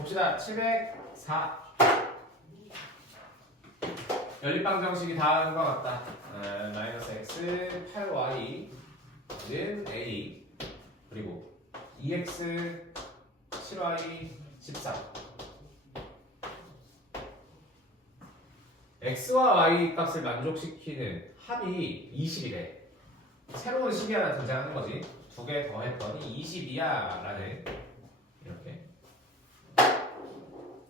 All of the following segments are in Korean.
봅시다. 704. 연립방정식이 다음과 같다. 마이너스 x 8y는 a 그리고 2x 7y 14. x와 y 값을 만족시키는 합이 20이래. 새로운 식이 하나 등장하는 거지. 두 개 더 했더니 20이야 라는 이렇게.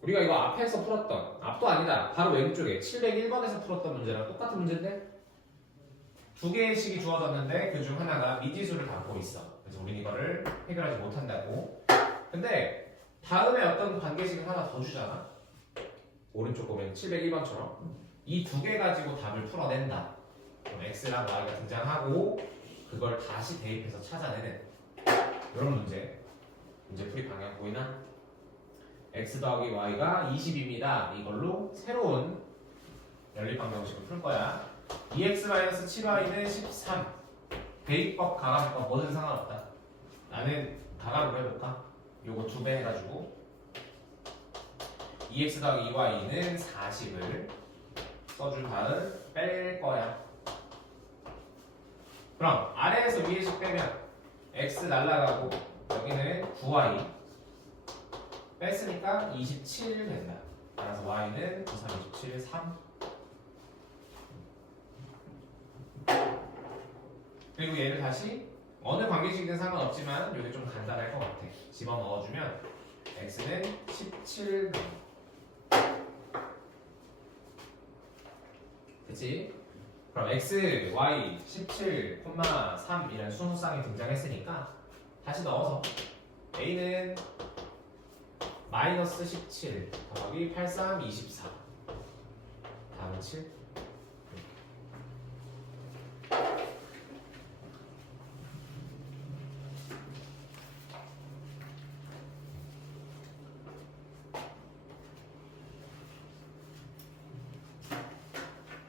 우리가 이거 앞에서 풀었던, 앞도 아니다, 바로 왼쪽에 701번에서 풀었던 문제랑 똑같은 문제인데 두 개의 식이 주어졌는데 그 중 하나가 미지수를 담고 있어. 그래서 우린 이거를 해결하지 못한다고. 근데 다음에 어떤 관계식을 하나 더 주잖아. 오른쪽 보면 701번처럼 이 두 개 가지고 답을 풀어낸다. 그럼 x랑 y가 등장하고 그걸 다시 대입해서 찾아내는 이런 문제. 문제 풀이 방향 보이나? x 더하기 y가 20입니다. 이걸로 새로운 연립방정식을 풀 거야. 2x-7y는 13. 대입법, 가감법 뭐든 상관없다. 나는 가감으로 해볼까? 요거 2배 해가지고 2x 더하기 2y는 40을 써준 다음 뺄 거야. 그럼 아래에서 위에씩 빼면 x 날라가고 여기는 9y 뺐으니까 27 된다. 따라서 y는 9, 3, 27, 3. 그리고 얘를 다시 어느 관계식이든 상관없지만 이게 좀 간단할 것 같아. 집어넣어주면 x는 17. 그치? 그럼 x, y 17, 3이라는 순수쌍이 등장했으니까 다시 넣어서 a는 마이너스 17 더하기 83, 24 다음은 7.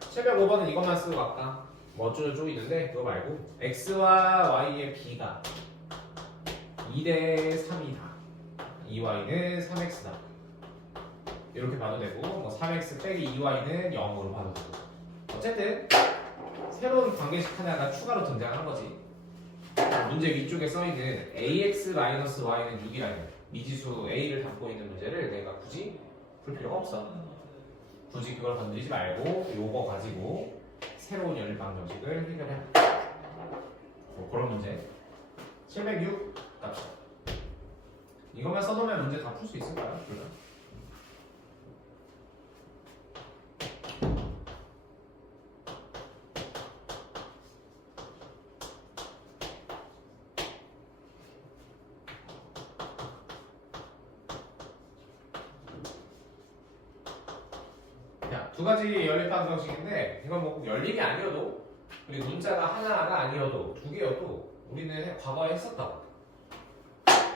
새벽 5번은 이것만 쓰고 갈까? 뭐 어쩌고저쩌고 있는데 그거 말고 x와 y의 b가 2대 3이다. 2y는 3x다. 이렇게 봐도 되고 뭐 3x 빼기 2y는 0으로 봐도 되고. 어쨌든 새로운 관계식 하나가 추가로 등장한 거지. 문제 위쪽에 써있는 ax-y는 6이라는 미지수 a를 담고 있는 문제를 내가 굳이 풀 필요가 없어. 굳이 그걸 건드리지 말고 요거 가지고 새로운 연립방정식을 해결해. 뭐 그런 문제. 706 갑시다. 이것만 써놓으면 문제 다 풀 수 있을까요? 둘 다? 두 가지 연립방정식인데 이건 뭐 꼭 연립이 아니어도 그리고 문자가 하나가 아니어도 두 개여도 우리는 과거에 했었다고.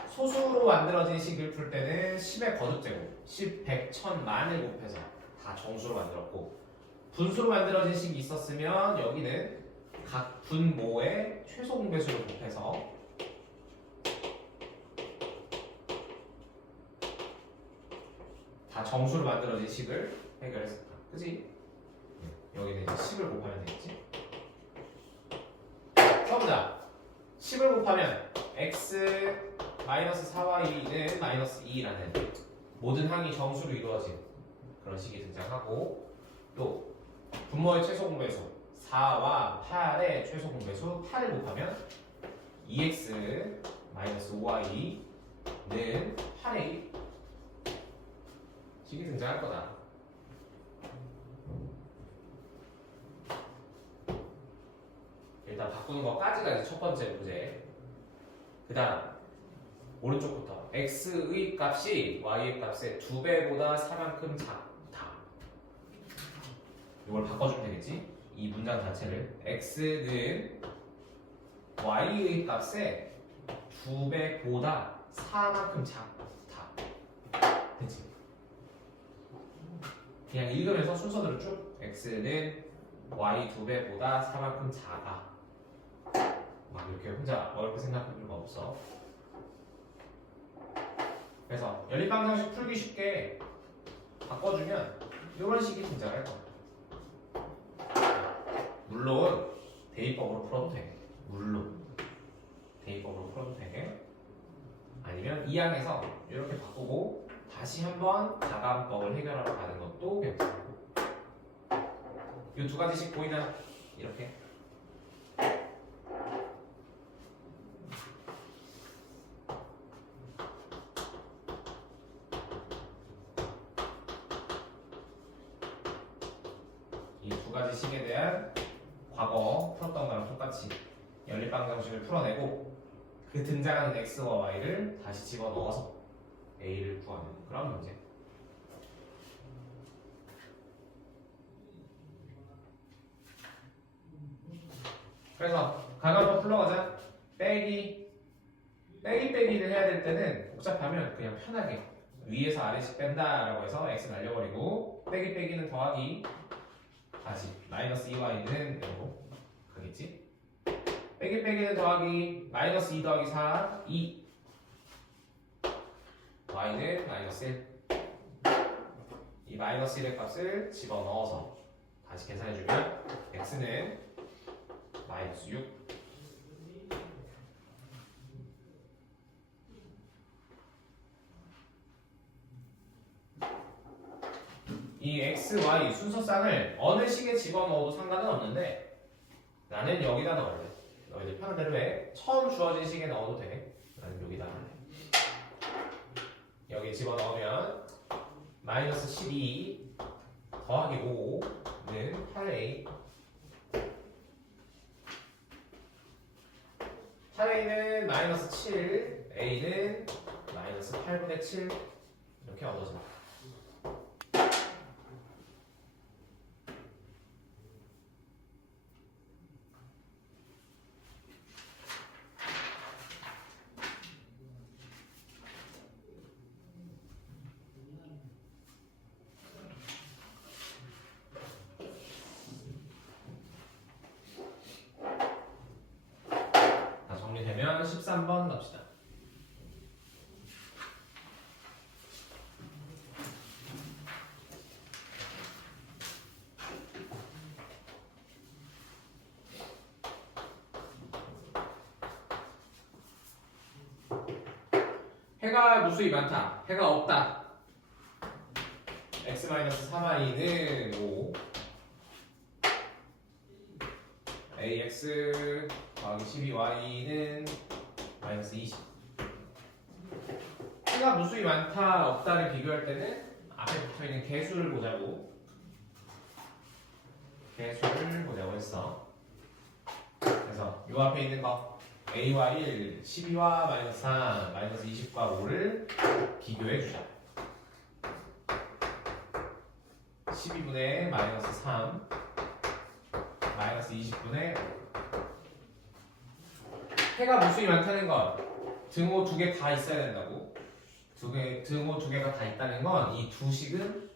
소수로 만들어진 식을 풀 때는 10의 거듭제곱 10, 100, 1000, 만을 곱해서 다 정수로 만들었고 분수로 만들어진 식이 있었으면 여기는 각 분모의 최소 공배수를 곱해서 다 정수로 만들어진 식을 해결했었다. 그치? 여기는 이제 10을 곱하면 되겠지? 써보자. 10을 곱하면 x 마이너스 4y는 마이너스 2라는 모든 항이 정수로 이루어진 그런 식이 등장하고 또 분모의 최소 공배수 4와 8의 최소 공배수 8을 곱하면 2x 마이너스 5y는 8의 식이 등장할 거다. 일단 바꾸는 거까지가 이제 첫 번째 문제. 그 다음 오른쪽부터 x의 값이 y의 값의 2배보다 4만큼 작다. 이걸 바꿔주면 되겠지? 이 문장 자체를 x는 y의 값의 2배보다 4만큼 작다. 됐지? 그냥 읽으면서 순서대로 쭉 x는 y 2배보다 4만큼 작아. 막 이렇게 혼자 어렵게 생각할 필요가 없어. 그래서 연립방정식 풀기 쉽게 바꿔주면 이런 식이 등장할 거야. 물론 대입법으로 풀어도 돼. 물론 대입법으로 풀어도 되게. 아니면 이항에서 이렇게 바꾸고 다시 한번 가감법을 해결하러 가는 것도 괜찮고. 이 두 가지씩 보이나? 이렇게. 이 두 가지 식에 대한 과거 풀었던 거랑 똑같이 연립방정식을 풀어내고 그 등장하는 x와 y를 다시 집어넣어서 a를 구하는 그런 문제. 그래서 가감법 풀러가자. 빼기를 해야 될 때는 복잡하면 그냥 편하게 위에서 아래씩 뺀다라고 해서 x 날려버리고 빼기는 더하기 다시 마이너스 2y는 0으로 가겠지? 빼기는 더하기 마이너스 2 더하기 4 2 y는 마이너스 1. 이 마이너스 1의 값을 집어넣어서 다시 계산해주면 x는 마이너스 6. 이 x, y 순서쌍을 어느 식에 집어넣어도 상관은 없는데 나는 여기다 넣을래. 너희들 편한 대로 해. 처음 주어진 식에 넣어도 돼. 나는 여기다 넣을래. 여기 집어넣으면 마이너스 12 더하기 5는 8a. 8a는 마이너스 7, a는 마이너스 8분의 7 이렇게 얻어집니다. 정리되면 13번 갑시다. 해가 무수히 많다. 해가 없다. x-3y는 5 ax 더하기 12y는 마이너스 20. 해가 무수히 많다, 없다를 비교할 때는 앞에 붙어있는 개수를 보자고. 개수를 보자고 했어. 그래서 요 앞에 있는 거 a와 1, 12와 마이너스 3, 마이너스 20과 5를 비교해 주자. 12분의 마이너스 3, 마이너스 20분의 5. 해가 무수히 많다는 건 등호 두 개 다 있어야 된다고. 등호 두 개가 다 있다는 건 이 두 식은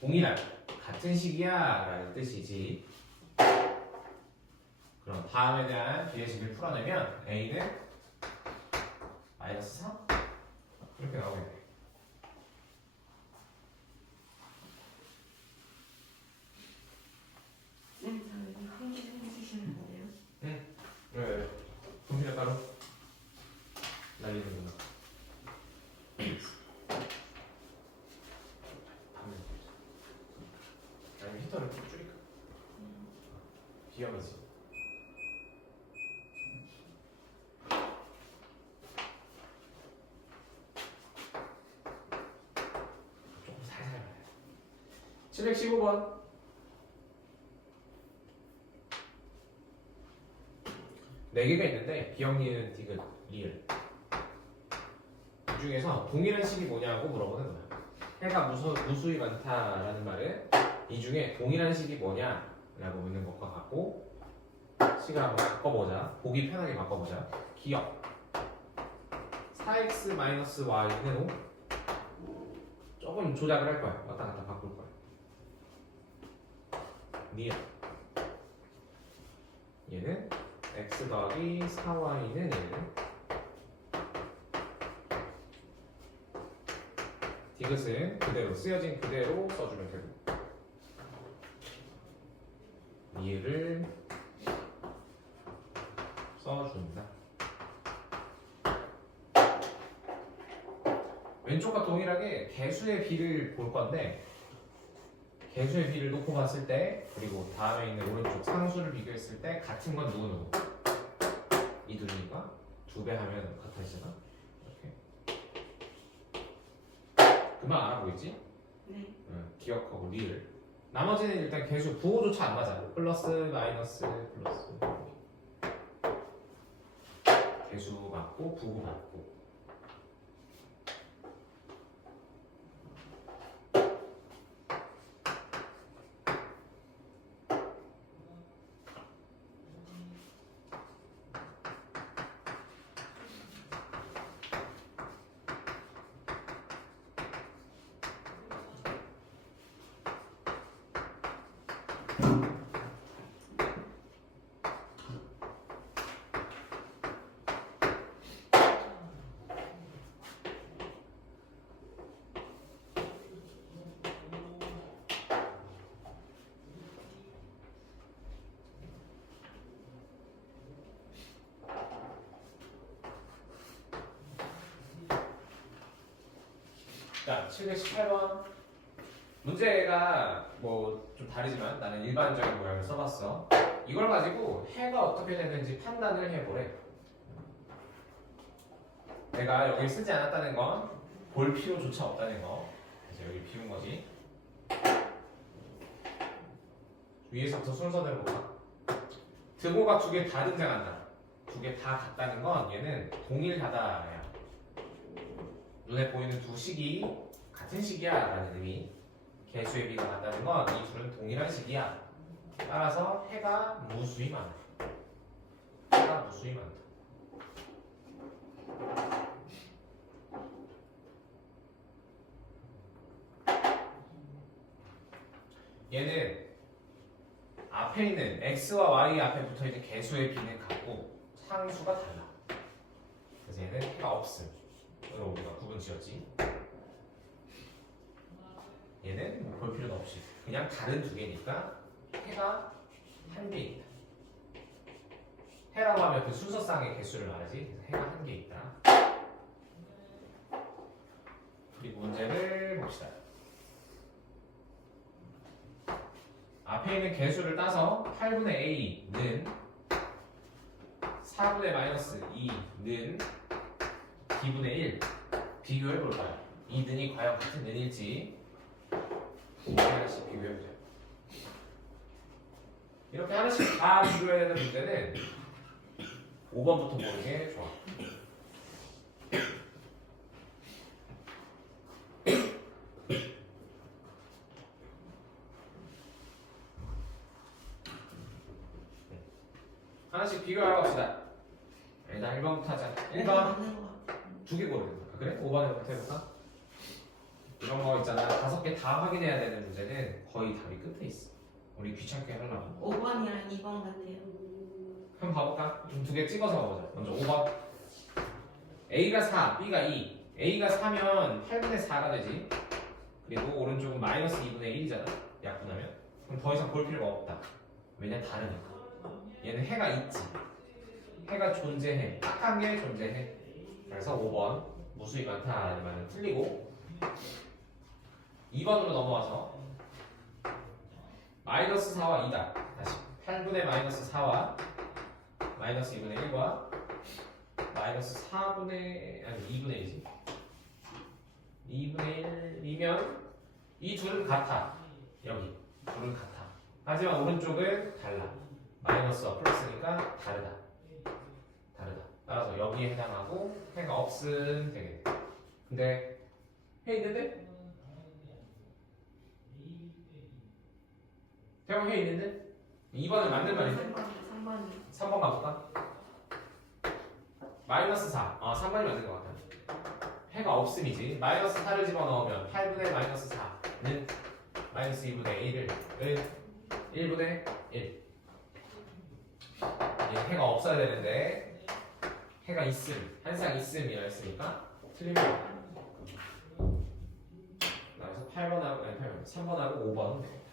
동일한 같은 식이야 라는 뜻이지. 그럼 다음에 대한 비례식을 풀어내면 a는 마이너스 3 이렇게 나오겠네. 왜? 동시에 따로 날리는구나. 아니면 히터를 좀 줄일까? 비어가지. 조금 살살 가요. 715번. 네 개가 있는데 비역, 니은, 디귿, 리을. 이 중에서 동일한 식이 뭐냐고 물어보는 거야. 해가 무수히 많다라는 말은 이 중에 동일한 식이 뭐냐라고 묻는 것과 같고, 식을 한번 바꿔보자. 보기 편하게 바꿔보자. 기억 4x-y는 5. 조금 조작을 할 거야. 왔다 갔다 바꿀 거야. 니은 얘는 x 더하기 4y는 1. 디귿은 그대로 쓰여진 그대로 써주면 되고 리을을 써준다. 왼쪽과 동일하게 개수의 비를 볼 건데 개수의 비를 놓고 봤을 때 그리고 다음에 있는 오른쪽 상수를 비교했을 때 같은 건 누구? 이 둘이니까 2배 하면 같아지잖아. 이렇게 금방 알아보겠지? 네. 응, 기억하고 리을. 나머지는 일단 개수 부호조차 안 맞아. 플러스 마이너스 플러스 개수 맞고 부호 맞고. 자, 718번. 문제가 뭐 좀 다르지만 나는 일반적인 모양을 써봤어. 이걸 가지고 해가 어떻게 되는지 판단을 해보래. 내가 여기 쓰지 않았다는 건 볼 필요조차 없다는 거. 그래서 여기 비운 거지. 위에서부터 순서대로 볼까? 등호가 2개 다 등장한다. 2개 다 같다는 건 얘는 동일하다야. 눈에 보이는 두 식이 같은 식이야 라는 의미. 개수의 비가 같다는 건 이 둘은 동일한 식이야. 따라서 해가 무수히 많아. 해가 무수히 많다. 얘는 앞에 있는 x와 y 앞에 붙어있는 개수의 비는 같고 상수가 달라. 그래서 얘는 해가 없음으로 우리가 구분 지었지. 얘는 뭐 볼 필요도 없이 그냥 다른 2개니까 해가 1개 있다. 해라고 하면 그 순서상의 개수를 말하지. 그래서 해가 1개 있다. 그리고 문제를 봅시다. 앞에 있는 개수를 따서 8분의 a는 4분의 마이너스 2는 b분의 1 비교해 볼까요? 이 는이 과연 같은 는일지 하나씩 비교해보자. 이렇게 하나씩 다 비교해야 되는 문제는 5번부터 보는 게 좋아. 하나씩 비교하러 갑시다. 일단 1번부터 하자. 1번 2개 고르는 거야. 그래? 5번부터 해볼까? 이런 거 있잖아. 5개 다 확인해야 되는 문제는 거의 답이 끝에 있어. 우리 귀찮게 하려고. 5번이랑 2번 같아요. 한번 봐볼까? 좀 2개 찍어서 가보자. 먼저 5번. A가 4, B가 2. A가 4면 8분의 4가 되지. 그리고 오른쪽은 마이너스 2분의 1이잖아. 약분하면. 그럼 더 이상 볼 필요가 없다. 왜냐? 다르니까. 얘는 해가 있지. 해가 존재해. 딱 한 개 존재해. 그래서 5번. 무수히 많다라는 말은 틀리고. 2번으로 넘어와서 마이너스 4와 2다. 다시 8분의 마이너스 4와 마이너스 2분의 1과 마이너스 4분의 아니 2분의 1이지. 2분의 1이면 이 둘은 같아. 여기 둘은 같아. 하지만 오른쪽은 달라. 마이너스와 플러스니까 다르다. 다르다. 따라서 여기에 해당하고 해가 없음 되겠네. 근데 해 있는데? 태영 해 있는데? 2번은 맞는 말인데? 3번이요. 3번 가볼까? 마이너스 4. 3번이 맞는 것 같아. 해가 없음이지. 마이너스 4를 집어넣으면 8분의 마이너스 4는 마이너스 2분의 1을 1분의 1. 해가 없어야 되는데 해가 있음. 항상 있음이라 했으니까 틀립니다. 8번하고 아니 8번 3번하고 5번은 되겠다.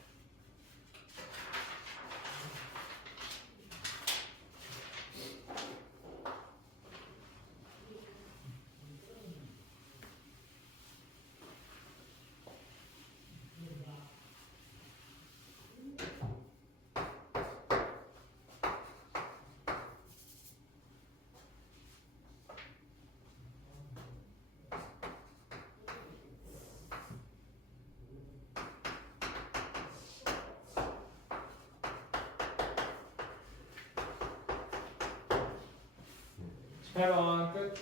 팔번 끝.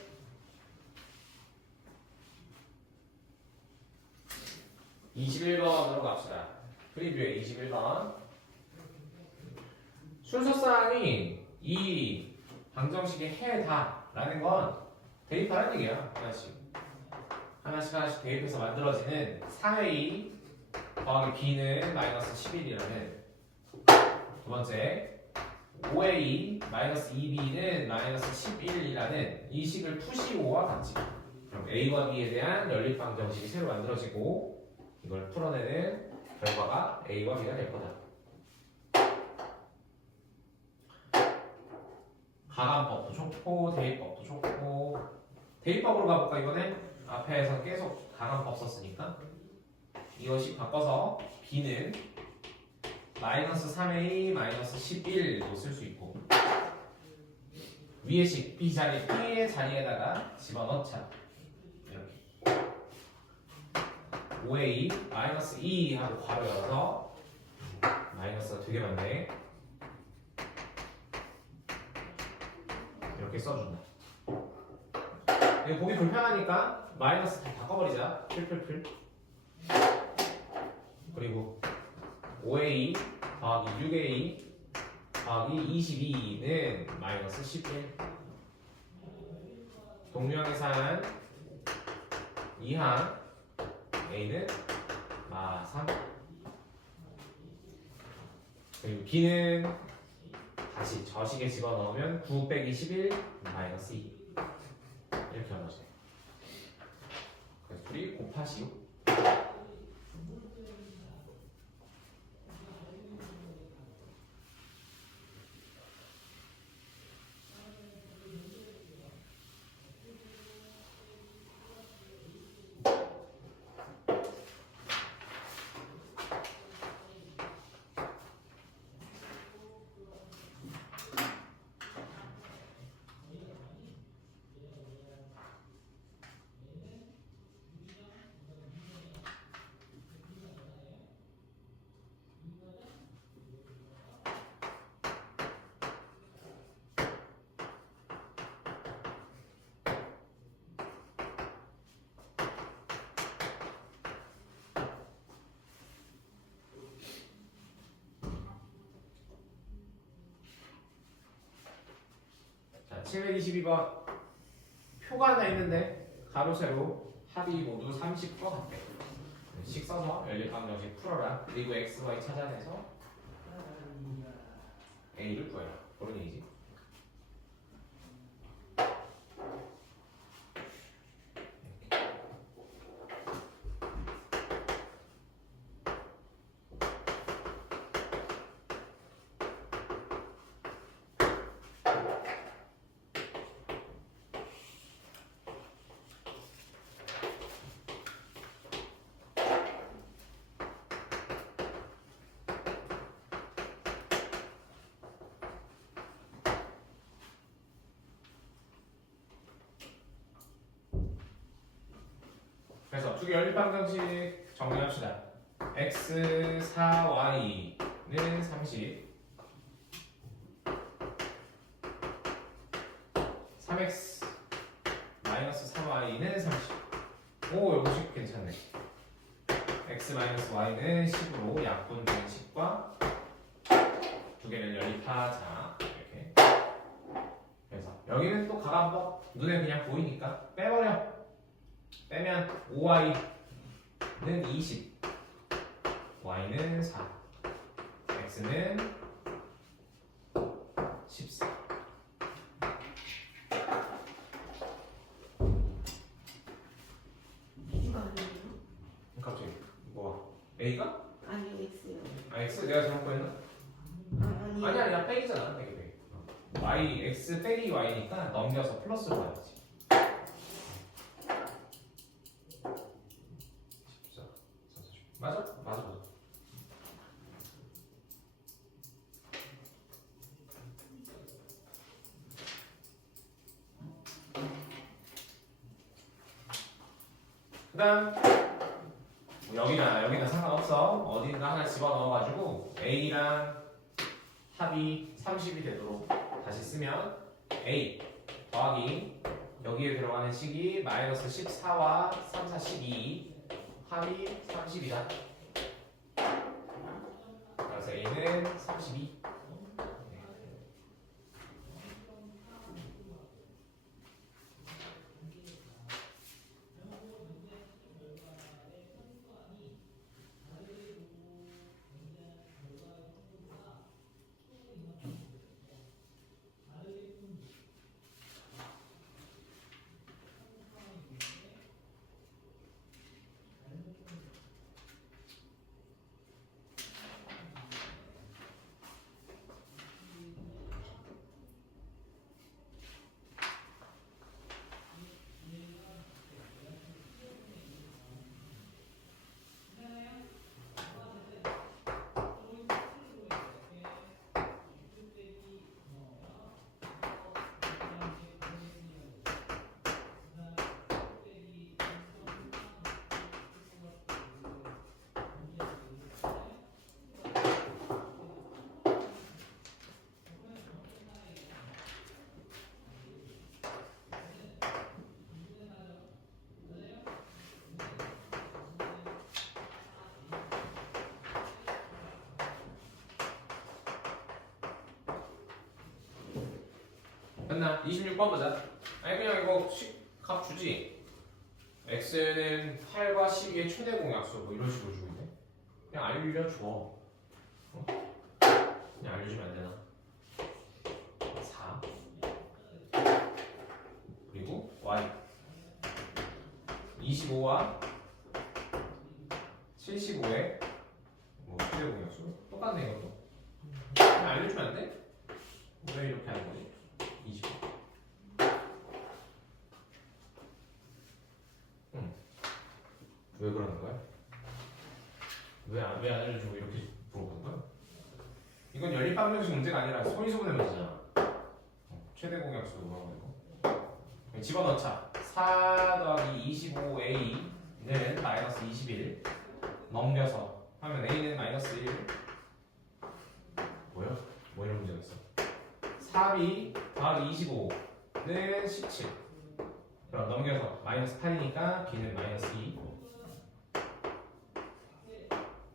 21번으로 갑시다. 프리뷰의 21번. 순서사항이 이 방정식의 해다라는 건 대입하라는 얘기야. 하나씩 대입해서 만들어지는 4a 더하기 b는 마이너스 11이라는 두 번째 5a 마이너스 2b는 마이너스 11이라는 이 식을 푸시오와 같이 그럼 a와 b에 대한 연립방정식이 새로 만들어지고 이걸 풀어내는 결과가 a와 b가 될 거다. 가감법도 좋고 대입법도 좋고 대입법으로 가볼까 이번에? 앞에서 계속 가감법 썼으니까 이것이 바꿔서 b는 마이너스 3a 마이너스 11도 쓸 수 있고 위의 식 b 자리 b의 자리에다가 집어넣자 이렇게 5a 마이너스 2 하고 괄호 열어서 마이너스가 되게 많네 이렇게 써준다. 이거 보기 불편하니까 마이너스 다 바꿔버리자. 풀 그리고 5a 더하기 6a 더하기 22는 마이너스 11 동명의산 2항 a는 마 3 그리고 b는 다시 저식에 집어넣으면 9 빼기 11 마이너스 2 이렇게 나눠져요. 그래서 둘이 곱하시오. 자, 722번 표가 하나 있는데 가로 세로 합이 모두 30과 같대. 식 써서 연립방정식 풀어라. 그리고 x, y 찾아내서 a를 구해라. 그런 얘기지. 그래서 두 개 연립방정식 정리합시다. x 4y는 30 3x 마이너스 3y는 30 오, 요거 식 괜찮네. x 마이너스 y는 10으로 약분된 식과 두 개를 연립하자. 이렇게. 그래서 여기는 또 가감법 눈에 그냥 보이니까 빼버려. 빼면 5y는 20 y는 4 x는 14 이거 아니에요? 갑자기 뭐 A가? 아니요, X요. 아 X 내가 잘못 보였나? 아니요. 아니야 빼기잖아 빼기. Y X 빼기 Y니까 넘겨서 플러스로 가야지. 14, 40. 맞아. 그다음 여기나 상관없어. 어딘가 하나 집어넣어가지고 A랑 합이 30이 되도록 다시 쓰면 A 더하기 여기에 들어가는 식이 마이너스 14와 3, 4, 12 합이 30이다. 그래서 A는 32. 됐나? 26번 보자. 아니 그냥 이거 값 주지. x는 8과 12의 최대 공약수 뭐 이런 식으로 주고 있네. 그냥 알려줘. 어? 그냥 알려주면 안 되나? 4 그리고 y 25와 75의 뭐 최대 공약수 똑같네 이것도. 그냥 알려주면 안 돼? 왜 이렇게 하는 거지? 20. 왜 그러는 거야? 왜 안 알려주고 이렇게 물어보는 거야? 이건 연립방정식 문제가 아니라 소인수분해 문제잖아. 최대 공약수 뭐라고 이거? 집어넣자. 4 더하기 25a는 마이너스 21 넘겨서 하면 a는 마이너스 1 뭐야? 뭐 이런 문제가 있어? 4b 더하기 25는 17 그럼 넘겨서 마이너스 8이니까 b는 마이너스 2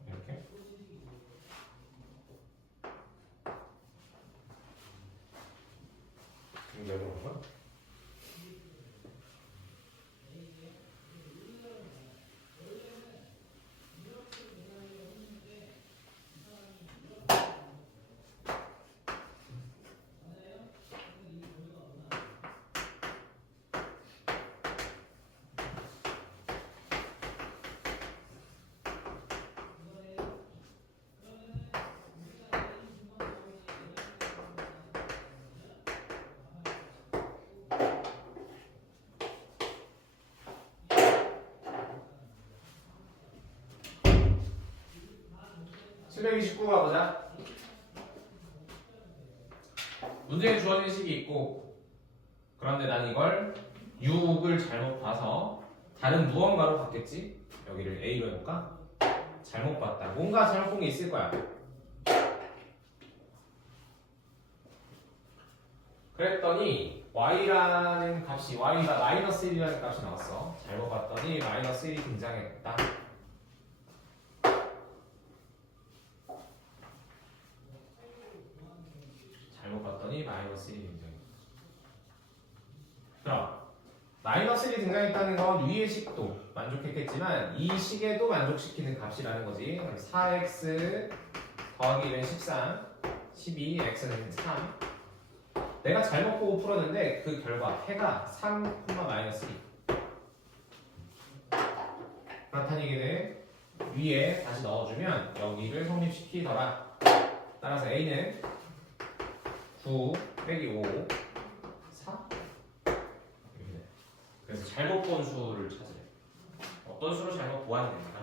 이렇게 지금 왜 그런 거야? (729) 가보자. 문제에 주어진 식이 있고 그런데 난 이걸 6을 잘못 봐서 다른 무언가로 봤겠지? 여기를 A로 해볼까? 잘못 봤다. 뭔가 잘못 본 게 있을 거야. 그랬더니 y라는 값이 y가 마이너스 1이라는 값이 나왔어. 잘못 봤더니 마이너스 1이 등장했다. 잘못 봤더니 마이너스 1이 등장했다. 그럼 마이너스 1이 등장했다는 건 위의 식도 만족했겠지만 이 식에도 만족시키는 값이라는 거지. 4x 더하기 1은 13, 12, x는 3. 내가 잘못 보고 풀었는데 그 결과 해가 3, 마이너스 2. 그렇다는 얘기는 위에 다시 넣어주면 여기를 성립시키더라. 따라서 A는 9 빼기 5 4 이렇게 돼. 그래서 잘못 본 수를 찾으래. 어떤 수를 잘못 보아야 됩니까?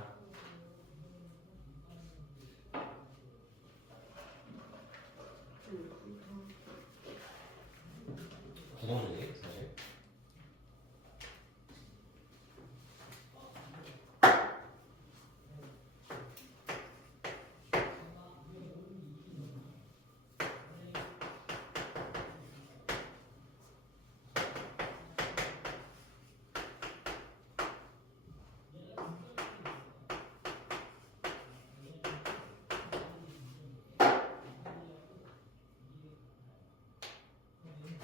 구동이지 사실.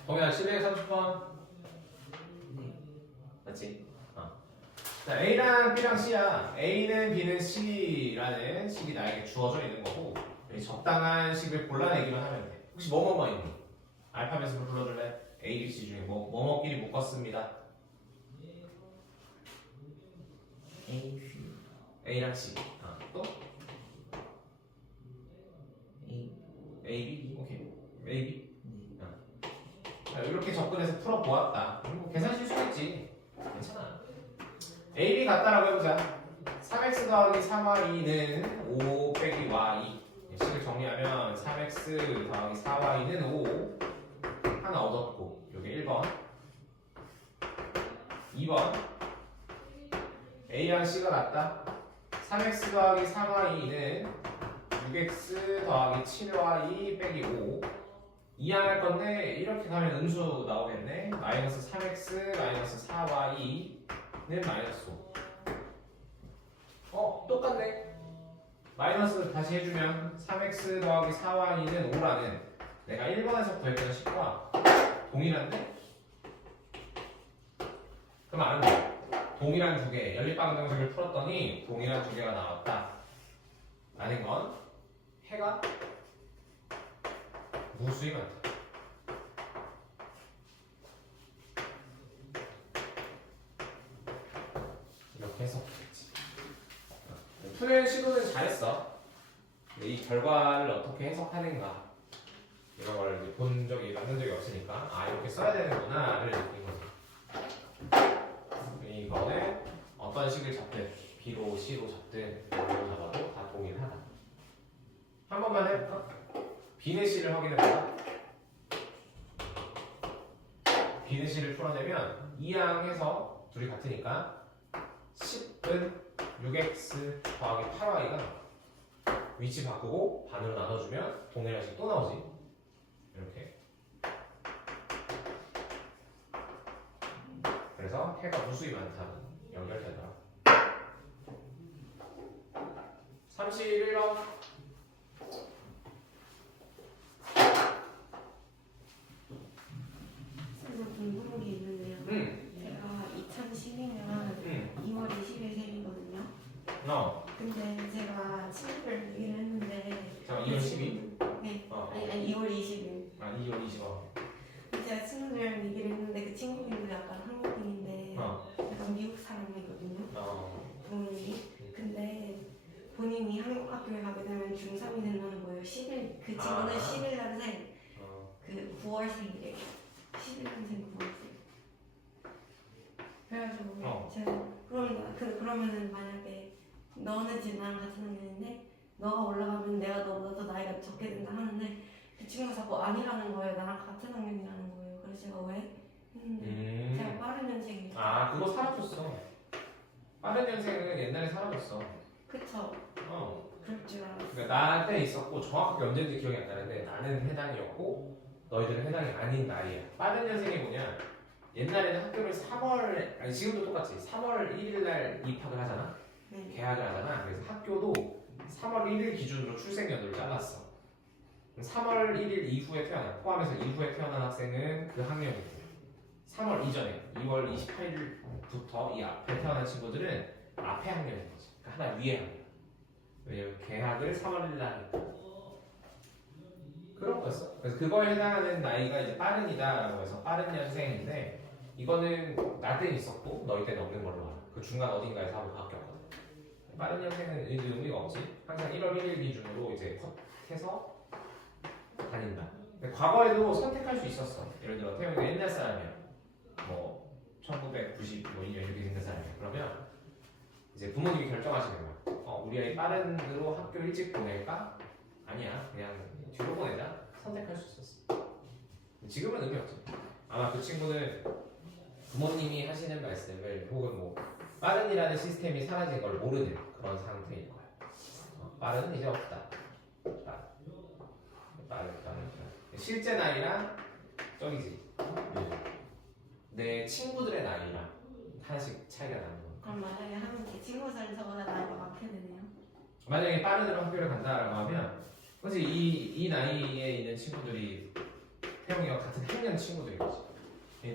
동현아 1230번 맞지? 자 A랑 B랑 C야. A는 B는 C라는 식이 나에게 주어져 있는 거고 이 적당한 식을 골라내기만 하면 돼. 혹시 뭐뭐뭐 있니? 알파벳으로 불러줄래? A, B, C 중에 뭐뭐끼리 묶었습니다. A, B, A랑 C. 또? A, A, B? 오케이. A, B. 네. 자, 이렇게 접근해서 풀어보았다. 뭐 계산 실수했지. 괜찮아. A, B 같다라고 해보자. 3x 더하기 3y는 5 빼기 y. 식을 정리하면 3x 더하기 4y는 5. 하나 얻었고, 요게 1번. 2번. A랑 C가 같다. 3x 더하기 3y는 6x 더하기 7y 빼기 5. 이항할 건데 이렇게 가면 음수 나오겠네. 마이너스 3x 마이너스 4y는 마이너스 5. 똑같네. 마이너스 다시 해주면 3x 더하기 4y는 5라는 내가 1번에서 구했던 식과 동일한데? 그럼 아는 거야. 동일한 두 개, 연립방정식을 풀었더니 동일한 두 개가 나왔다. 라는 건 해가 무수히 많다. 이렇게 해석했지. 푸는 시도는 잘했어. 근데 이 결과를 어떻게 해석하는가 이런 걸 이제 본 적이 만든 적이 없으니까 아 이렇게 써야 되는구나를 느낀 거지. 이거는 어떤 식을 잡든 B로 C로 잡든 뭐로 잡아도 다 동일하다. 한 번만 해볼까? B는 C를 확인해볼까? B는 C를 풀어내면 이항해서 둘이 같으니까 10은 6x 더하기 8y가 위치 바꾸고 반으로 나눠주면 동일한 식 또 나오지. 이렇게. 그래서 해가 무수히 많다. 연결되더라. 31번. 선생님 궁금한 게 있는데요. 제가 2012년 2월 20일 생이거든요. 근데 제가 친구들 얘기를 했는데 자, 2월 12일? 네. 아니 2월 20일. 2월 20일. 제가 친구들이랑 얘기를 했는데 그 친구분도 약간 한국인인데 약간 미국 사람이거든요. 부모님이. 근데 본인이 한국 학교에 가게 되면 중3이 된다는 거예요. 10일 그 친구는 11년생 그 9월생이래요. 11년생 9월생. 그래가지고 제가 그러면은 만약에 너는 지금 나랑 같은 학년인데 너가 올라가면 내가 너보다 더 나이가 적게 된다 하는데 그 친구가 자꾸 아니라는 거예요. 나랑 같은 학년이라는 거예요. 그래서 제가 왜? 했는데 제가 빠른 년생이에요. 그거 사라졌어. 빠른 년생은 옛날에 사라졌어. 그쵸? 그럴 줄 알았어. 그러니까 나한테 있었고 정확하게 언제인지 기억이 안 나는데 나는 해당이었고 너희들은 해당이 아닌 나이야. 빠른 년생이 뭐냐? 옛날에는 학교를 3월 아니 지금도 똑같이 3월 1일 날 입학을 하잖아. 네. 개학을 하잖아. 그래서 학교도 3월 1일 기준으로 출생연도를 잘랐어. 3월 1일 이후에 태어난 포함해서 이후에 태어난 학생은 그 학년이고 3월 이전에 2월 28일부터 이 앞에 태어난 친구들은 앞에 학년인 거지. 그러니까 하나 위에 학년. 왜냐면 개학을 3월 1일 날 하니까. 그런 거였어. 그래서 그거에 해당하는 나이가 이제 빠른이다라고 해서 빠른 년생인데 이거는 나 때는 있었고 너희 때는 없는 걸로 알아. 그 중간 어딘가에서 한번 바뀌었거든. 빠른 연생은 의미가 없지. 항상 1월 1일 기준으로 이제 컷해서 다닌다. 근데 과거에도 선택할 수 있었어. 예를 들어 태용이가 옛날 사람이야. 뭐 1992년 이렇게 생긴 사람이야. 그러면 이제 부모님이 결정하시는 거야. 우리 아이 빠른으로 학교 일찍 보낼까? 아니야. 그냥 뒤로 보내자. 선택할 수 있었어. 지금은 의미 없지. 아마 그 친구는 부모님이 하시는 말씀을 혹은 뭐 빠른이라는 시스템이 사라진 걸 모르는 그런 상태일 거야. 빠른은 이제 없다. 빠른. 실제 나이랑 저기지. 내 친구들의 나이랑 하나씩 차이가 나는 거. 그럼 만약에 하는 게 친구 사이 저보다 나이가 많게 되네요. 만약에 빠른으로 학교를 간다라고 하면, 그렇지 이 나이에 있는 친구들이 태용이와 같은 학년 친구들인 거지.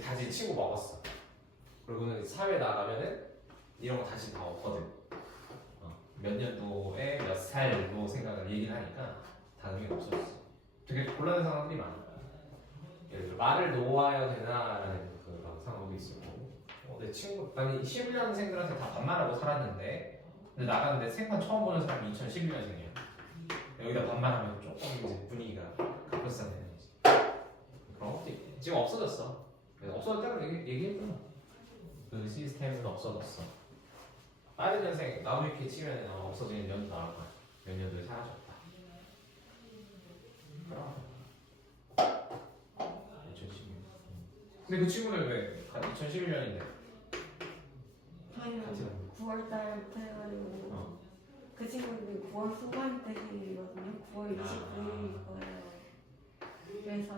다 이제 친구 먹었어. 그리고는 사회 나가면은 이런 거 다시 다 없거든. 몇 년도에 몇 살로 생각을 얘기를 하니까 다 의미가 없어졌어. 되게 곤란한 상황들이 많아. 예를 들어 말을 놓아야 되나라는 그런 상황도 있었고, 내 친구 아니 11년생들한테 다 반말하고 살았는데, 근데 나갔는데 생판 처음 보는 사람이 2011년생이야. 여기다 반말하면 조금 이제 분위기가 급격상되는 거지. 그런 것도 있고. 지금 없어졌어. 그래서 없어졌다고 얘기했잖아. 그 시스템은 없어졌어. 빠른 년생 나도 이렇게 치면 없어지는 년도 나올 거야. 몇 년도에 사라졌다. 그럼 2011년. 근데 그 친구는 왜 2011년인데? 저희는 9월 달부터 해가지고 그 친구들이 9월 후반 때 생일이거든요. 9월 29일일 거예요. 그래서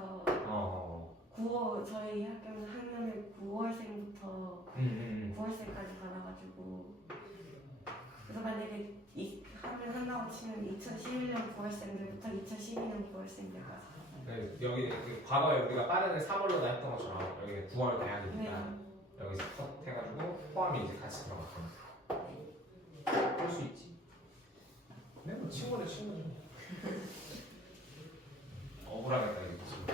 9월 저희 학교는 학년을 9월생부터 9월생까지 받아가지고, 그래서 만약에 이 학년 한다고 치면 2011년 9월생들부터 2012년 9월생들까지. 네, 여기 과거에 우리가 빠른 3월로 다 했던 것처럼 여기 9월 대학이니까 네. 여기서 컷 해가지고 포함이 이제 같이 들어갔거든. 그럴 수 있지. 근데 뭐 친구는 친구죠. 억울하겠다 이게 친구.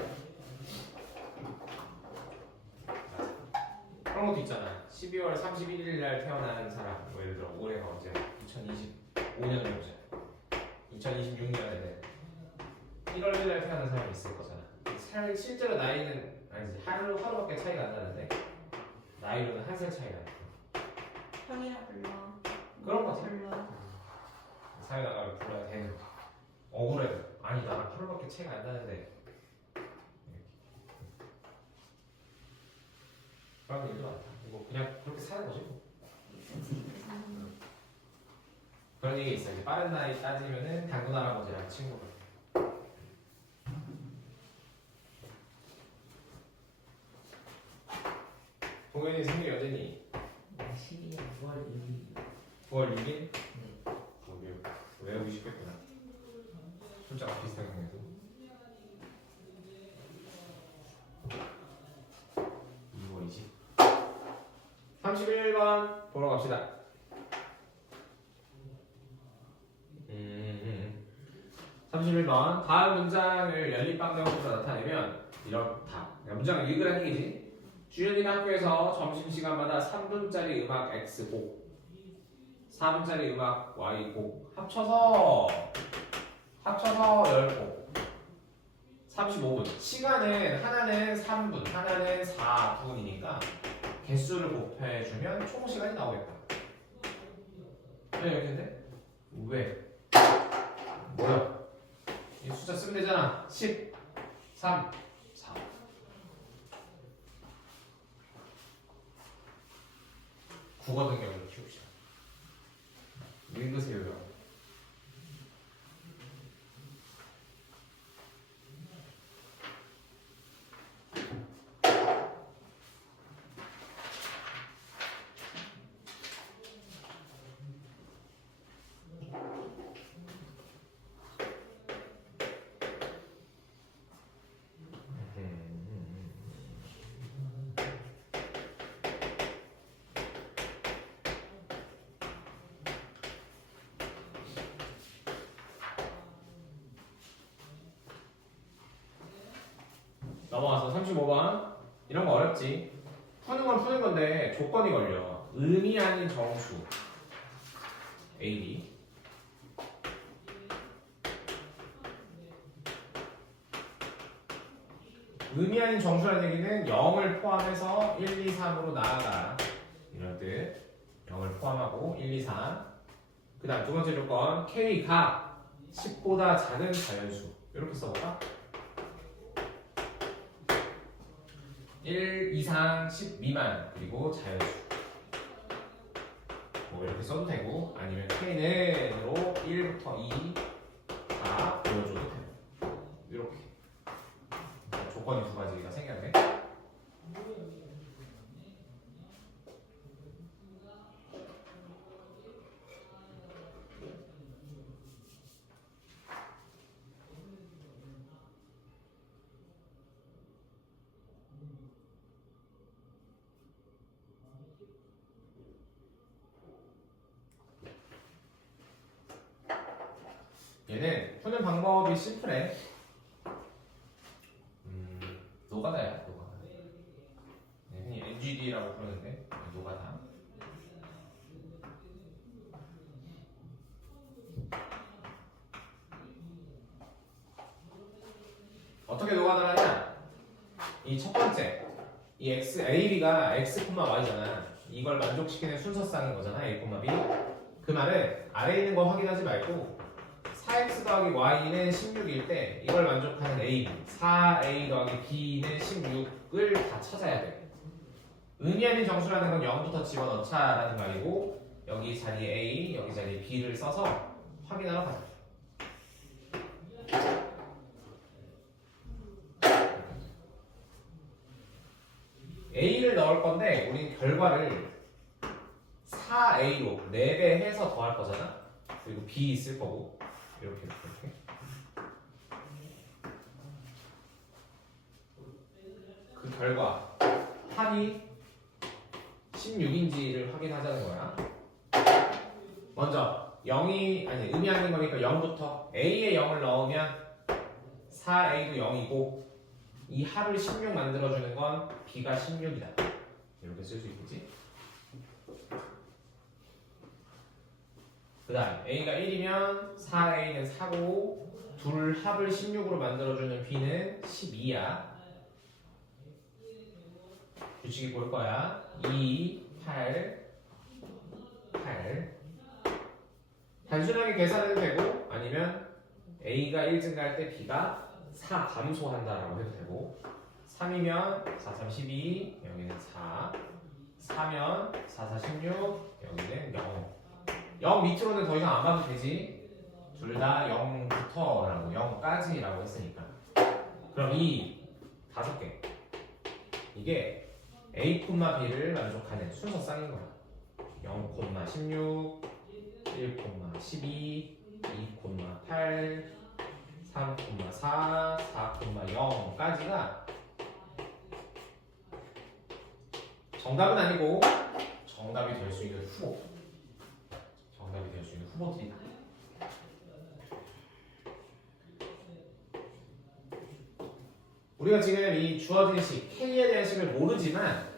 그런 것도 있잖아. 12월 31일 날 태어난 사람, 뭐 예를 들어 올해가 언제 2025년에 보자. 2026년에는 1월 1일 날 태어난 사람이 있을 거잖아. 실제로 나이는 아니지, 하루밖에 차이가 안 나는데 나이로는 한 살 차이가 나. 형이라 불러. 그런 거지. 불러. 사회 나가면 불러야 되는. 억울해. 아니 나랑 하루밖에 차이가 안 나는데. 그런 일도 많다. 뭐 그냥 그렇게 사는 거지. 그런 얘기 있어. 이제 빠른 나이 따지면은 당군 할아버지랑 친구가. 동현이 생일이 언제니? 12년 9월 1일. 9월 6일? 외우기 쉽겠구나. 숫자가 비슷하게 생겨서. 2월 20. 31번 보러 갑시다. 31번 다음 문장을 연립방정식으로 나타내면 이렇다. 문장을 읽으라는 얘기지. 주연이가 학교에서 점심시간마다 3분짜리 음악 X곡, 4분짜리 음악 Y곡 합쳐서 10곡 35분. 시간은 하나는 3분, 하나는 4분이니까 개수를 곱해주면 총 시간이 나오겠다. 왜 이렇게인데? 왜? 뭐야? 이 숫자 쓰면 되잖아. 10, 3, 4. 국어 능력을 키웁시다. 읽으세요. 넘어와서 35번. 이런 거 어렵지. 푸는 건 푸는 건데 조건이 걸려. 의미 아닌 정수 A, B. 의미 아닌 정수라는 얘기는 0을 포함해서 1, 2, 3으로 나아가 이런 뜻. 0을 포함하고 1, 2, 3. 그 다음 두 번째 조건 K가 10보다 작은 자연수. 이렇게 써볼까? 1 이상 10 미만 그리고 자연수. 뭐 이렇게 써도 되고 아니면 K는으로 1부터 2 다 보여줘도 돼요. 이렇게 조건이 두 가지가 생겼네. 얘는 푸는 방법이 심플해. 노가다야, 노가다. 흔히 NGD라고 부르는데 노가다. 어떻게 노가다를 하냐? 이 첫 번째, 이 x, a, b가 x, y잖아. 이걸 만족시키는 순서쌍인 거잖아, a, b. 그 말은 아래에 있는 거 확인하지 말고 4x 더하기 y는 16일 때 이걸 만족하는 a, 4a 더하기 b는 16을 다 찾아야 돼. 의미 아닌 정수라는 건 0부터 집어넣자라는 말이고 여기 자리에 a, 여기 자리에 b를 써서 확인하러 가자. a를 넣을 건데 우린 결과를 4a로 4배 해서 더할 거잖아. 그리고 b 있을 거고 이렇게. 그 결과 합이 16인지를 확인하자는 거야. 먼저 0이 아니 의미 아닌 거니까 0부터 a에 0을 넣으면 4a도 0이고 이 합을 16 만들어주는 건 b가 16이다. 이렇게 쓸 수 있겠지? 그 다음 a가 1이면 4a는 4고 둘 합을 16으로 만들어주는 b는 12야. 규칙이 볼 거야. 2, 8, 8. 단순하게 계산해도 되고 아니면 a가 1 증가할 때 b가 4 감소한다라고 해도 되고 3이면 4, 3, 12 여기는 4 4면 4, 4, 16 여기는 0 0 밑으로는 더 이상 안 봐도 되지. 둘 다 0부터라고 0까지라고 했으니까. 그럼 이 5개 이게 a, b를 만족하는 순서쌍인 거야. 0, 16 1, 12 2, 8 3, 4 4, 0까지가 정답은 아니고 정답이 될 수 있는 후보. 정답이 될 수 있는 후보들이다. 우리가 지금 이 주어진 식 K에 대한 식을 모르지만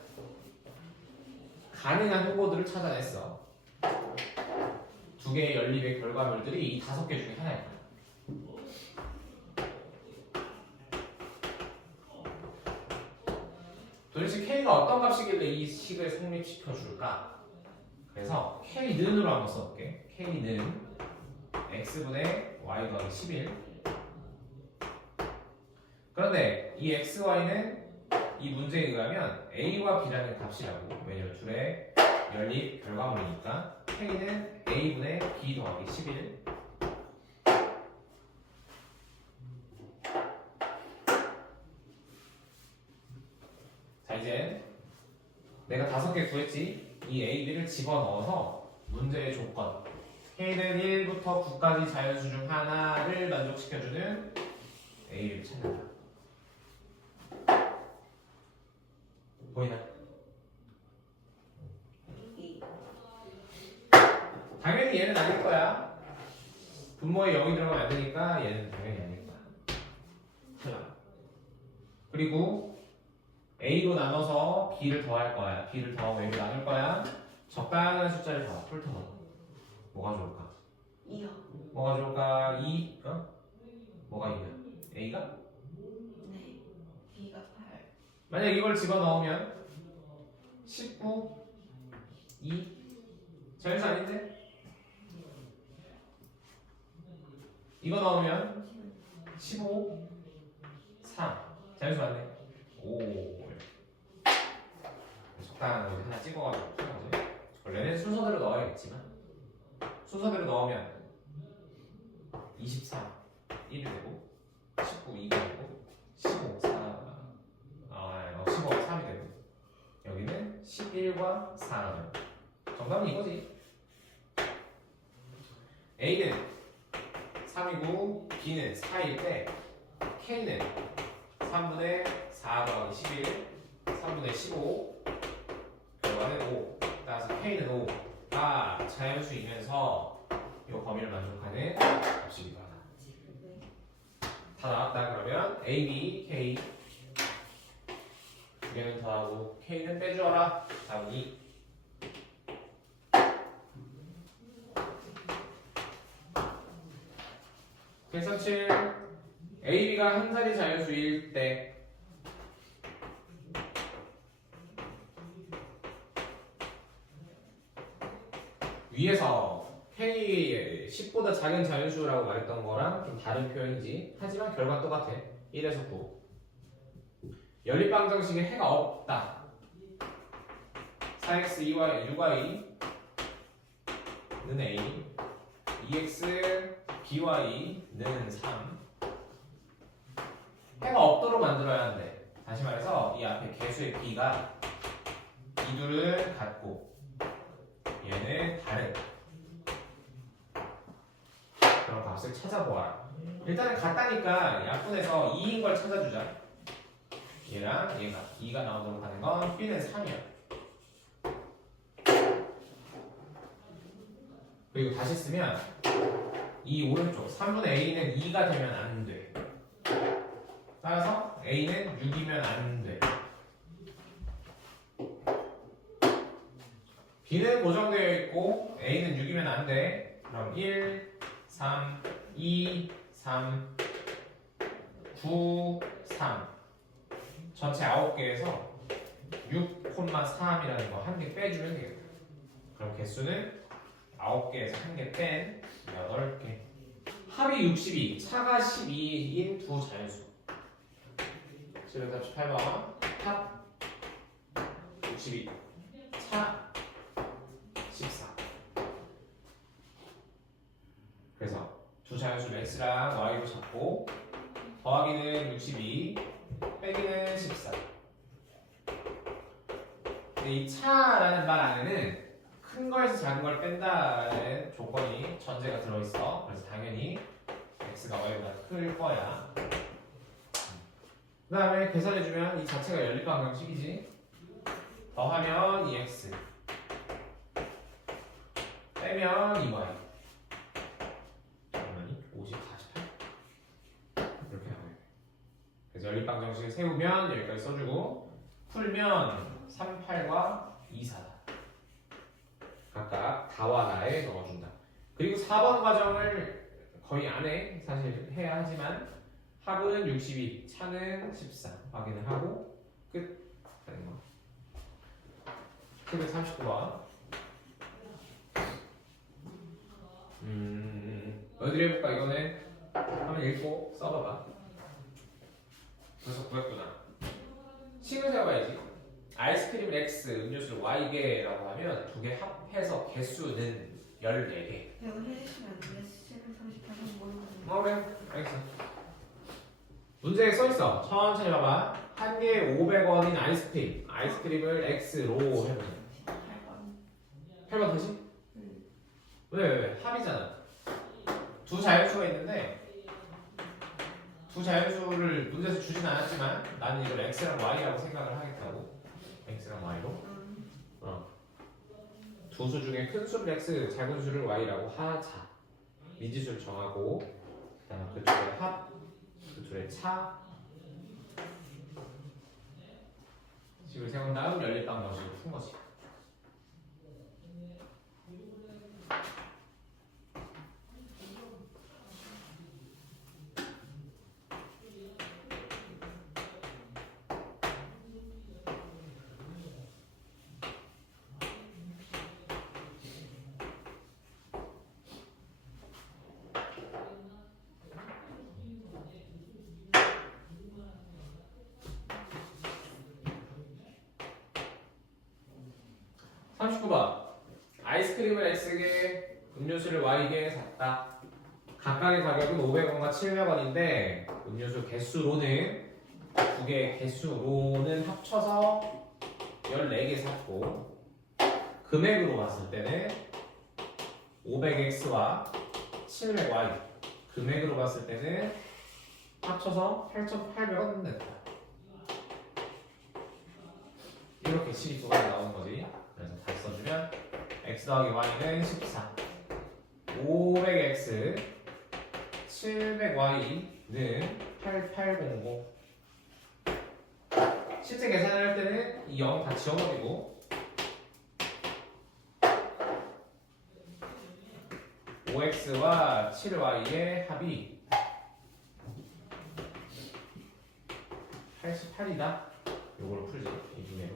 가능한 후보들을 찾아냈어. 두 개의 연립의 결과물들이 이 5개 중에 하나일 거야. 도대체 K가 어떤 값이길래 이 식을 성립시켜줄까? 그래서 K는으로 한번 써볼게. K는 X분의 Y 더하기 11. 그런데 이 X, Y는 이 문제에 의하면 A와 B라는 값이라고. 왜냐면 둘의 연립 결과물이니까. K는 A분의 B 더하기 11. 자 이제 내가 5개 구했지. 이 A, B를 집어넣어서 문제의 조건 K는 1부터 9까지 자연수 중 하나를 만족시켜주는 A를 찾는다. 보이나? 당연히 얘는 아닐 거야. 분모에 0이 들어가면 안 되니까 얘는 당연히 아닐 거야. 하나. 그리고 A로 나눠서 B를 더할 거야. B를 더하고 A로 나눌 거야. 적당한 숫자를 다 훑어넣어. 뭐가 좋을까? 2요. 뭐가 좋을까? 2? 어? 뭐가 2야? A가? 네. B가 8. 만약 이걸 집어넣으면 19, 2 자연수 아닌데? 이거 넣으면 15, 3 자연수 맞네. 오 적당한 거 하나 찍어가지고 푸는 거지. 원래는 순서대로 넣어야겠지만 순서대로 넣으면 23 1이 되고 19 2가 되고 15 15가 3이 되고 여기는 11과 4가 되고 정답은 이거지. A는 3이고 B는 4일 때 K는 3분의 4 더하기 11 3분의 15 결과는 5 따라서 K는 5가 자연수이면서 이 범위를 만족하는 값이기도 하다. 다 나왔다. 그러면 A, B, K 두 개는 더하고 K는 빼주어라. 답은 2. 계산 7 A, B가 한 자리 자연수일 때 위에서 K 10보다 작은 자연수라고 말했던 거랑 좀 다른 표현이지. 하지만 결과는 똑같아. 1에서 9. 연립방정식에 해가 없다. 4x, 2y, 6y는 A, 2x, by는 3. 해가 없도록 만들어야 하는데 다시 말해서 이 앞에 개수의 b가 이 둘은 같고 얘는 다른 그런 값을 찾아보아라. 일단은 같다니까 약분해서 2인 걸 찾아주자. 얘랑 얘가 2가 나오도록 하는 건 b는 3이야. 그리고 다시 쓰면 이 오른쪽 3분의 a는 2가 되면 안 돼. 따라서 a는 6이면 안 돼. b는 고정되어 있고 a는 6이면 안 돼. 그럼 1, 3, 2, 3, 9, 3 전체 9개에서 6,3이라는 거 한 개 빼주면 되겠다. 그럼 개수는 9개에서 한 개 뺀 8개. 합이 62, 차가 12인 두 자연수. 738번 합 62, 차 14. 그래서 두 자연수를 x랑 y로 잡고 더하기는 62, 빼기는 14. 근데 이 차라는 말 안에는 큰 거에서 작은 걸 뺀다는 조건이 전제가 들어있어. 그래서 당연히 x가 y보다 클 거야. 그 다음에 계산해주면 이 자체가 연립방정식이지. 더하면 2x 빼면 2y 그러면 50, 48 이렇게 나와요. 그래서 연립방정식을 세우면 여기까지 써주고 풀면 38과 24다. 각각 다와 나에 넣어준다. 그리고 4번 과정을 거의 안 해. 사실 해야 하지만 합은 62, 차는 14 확인을 하고 끝 되는 거. 739번. 어디를 해볼까? 이거는 한번 읽고 써봐봐. 그래서 구했구나. 식을 세워봐야지. 아이스크림을 x, 음료수를 y개라고 하면 두 개 합해서 개수는 14개. 이거 해주시면 안 돼요? 738번 모르거든요. 그래. 알겠어. 문제에 써있어. 천천히 봐봐. 한 개에 500원인 아이스크림. 아이스크림을 x로 해보자. 8번. 8번 다시? 왜? 합이잖아. 두 자연수가 있는데 두 자연수를 문제에서 주진 않았지만 나는 이걸 x랑 y라고 생각을 하겠다고. x랑 y로. 두 수 중에 큰 수를 x, 작은 수를 y라고 하자. 미지수를 정하고 그다음에 그 둘의 합, 그 둘의 차 식을 세운 다음 연립방정식을 푼 거지. 39번. 아이스크림을 X개, 음료수를 Y개 샀다. 각각의 가격은 500원과 700원인데 음료수 개수로는 두 개의 개수로는 합쳐서 14개 샀고 금액으로 봤을 때는 500X와 700Y 금액으로 봤을 때는 합쳐서 8,800원 냈다. 이렇게 식이 두 가지 나오는 거지. 그래서 다시 써주면 X 더하기 Y는 14 500X 700Y는 8800 실제 계산을 할 때는 이 0 다 지워버리고 5X와 7Y의 합이 88이다. 요걸로 풀지. 이 중에로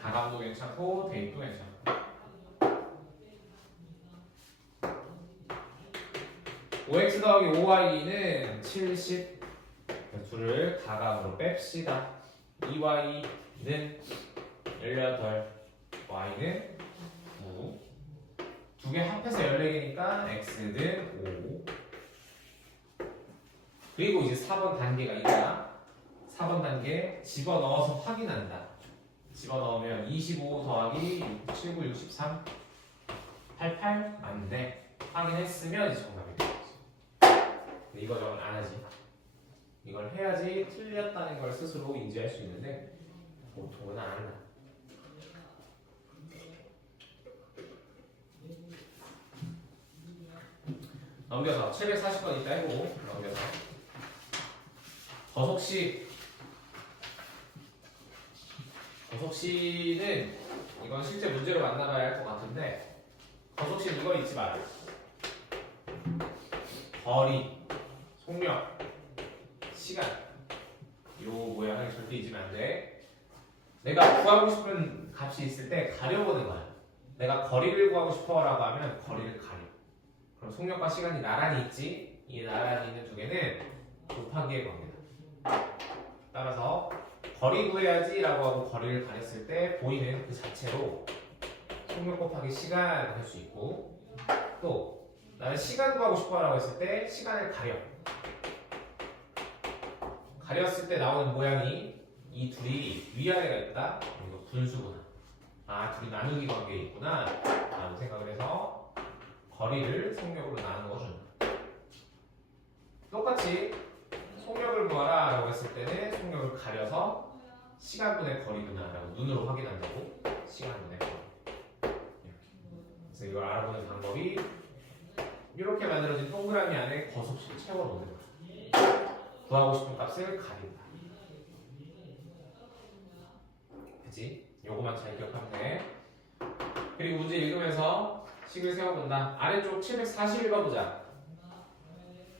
가감도 괜찮고 대입도 괜찮고 5X 더하기 5Y는 70 둘을 가감으로 뺍시다. 2Y는 18 Y는 9 두 개 합해서 14개니까 X는 5 그리고 이제 4번 단계가 있다. 4번 단계 집어넣어서 확인한다. 집어넣으면 25 더하기 6, 7, 9, 63 88 맞는데 확인했으면 이제 정답이 되겠지. 근데 이거 저건 안 하지. 이걸 해야지 틀렸다는 걸 스스로 인지할 수 있는데 보통은 안 한다. 넘겨서 740번 있다 해보고 넘겨서 거속시는 이건 실제 문제로 만나봐야 할 것 같은데 거속시는 이걸 잊지 마라. 거리, 속력, 시간 요 모양을 절대 잊으면 안 돼. 내가 구하고 싶은 값이 있을 때 가려보는 거야. 내가 거리를 구하고 싶어라고 하면 거리를 가려. 그럼 속력과 시간이 나란히 있지. 이 나란히 있는 두 개는 곱하기의 관계다. 따라서 거리 구해야지라고 하고 거리를 가렸을 때 보이는 그 자체로 속력 곱하기 시간 할 수 있고 또 나는 시간 구하고 싶어라고 했을 때 시간을 가렸을 때 나오는 모양이 이 둘이 위아래가 있다. 이거 분수구나. 아 둘이 나누기 관계에 있구나 라는 생각을 해서 거리를 속력으로 나누어 준다. 똑같이 속력을 구하라 라고 했을 때는 속력을 가려서 시간분의 거리구나 라고 눈으로 확인한다고. 시간분의 거리 이렇게. 그래서 이걸 알아보는 방법이 이렇게 만들어진 동그라미 안에 거속식을 채워놓는 거야. 구하고 싶은 값을 가린다. 그치? 요거만 잘 기억하면 돼. 그리고 문제 읽으면서 식을 세워본다. 아래쪽 741번 보자.